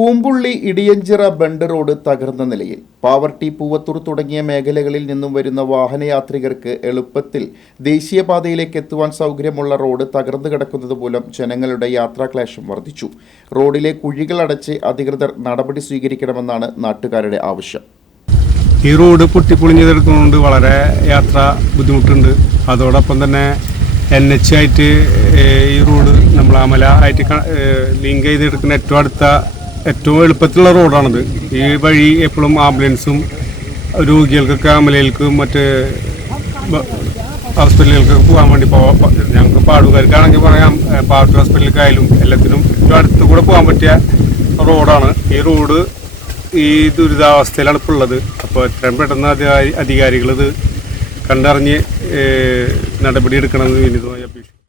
കൂമ്പുള്ളി Idiyanchira bund road തകർന്ന നിലയിൽ പാവർട്ടി പൂവത്തൂർ തുടങ്ങിയ മേഖലകളിൽ നിന്നും വരുന്ന വാഹനയാത്രികർക്ക് എളുപ്പത്തിൽ ദേശീയപാതയിലേക്ക് എത്തുവാൻ സൗകര്യമുള്ള റോഡ് തകർന്നു കിടക്കുന്നത് മൂലം ജനങ്ങളുടെ യാത്രാക്ലേശം വർദ്ധിച്ചു. റോഡിലെ കുഴികൾ അടച്ച് അധികൃതർ നടപടി സ്വീകരിക്കണമെന്നാണ് നാട്ടുകാരുടെ ആവശ്യം. ഈ റോഡ് പൊട്ടിപ്പൊളിഞ്ഞെടുക്കുന്നതുകൊണ്ട് വളരെ യാത്ര ബുദ്ധിമുട്ടുണ്ട്. അതോടൊപ്പം തന്നെ എൻ എച്ച് ആയിട്ട് ഈ റോഡ് നമ്മൾ അമല ആയിട്ട് ലിങ്ക് ചെയ്തെടുക്കുന്ന ഏറ്റവും അടുത്ത ഏറ്റവും എളുപ്പത്തിലുള്ള റോഡാണിത്. ഈ വഴി എപ്പോഴും ആംബുലൻസും രോഗികൾക്കൊക്കെ അമലയിൽക്കും മറ്റ് ഹോസ്പിറ്റലുകൾക്ക് പോകാൻ വേണ്ടി പോവാം ഞങ്ങൾക്ക് പാടുകാർക്കാണെങ്കിൽ പറയാം പാട്ട് ഹോസ്പിറ്റലിലേക്കായാലും എല്ലാത്തിനും ഏറ്റവും അടുത്ത് കൂടെ പോകാൻ പറ്റിയ റോഡാണ്. ഈ റോഡ് ഈ ദുരിതാവസ്ഥയിലാണ് ഇപ്പോൾ ഉള്ളത്. അപ്പോൾ എത്രയും പെട്ടെന്ന് അധികാരി അധികാരികൾ ഇത് കണ്ടറിഞ്ഞ് നടപടിയെടുക്കണമെന്ന് വിനിതമായി അപേക്ഷിക്കുന്നു.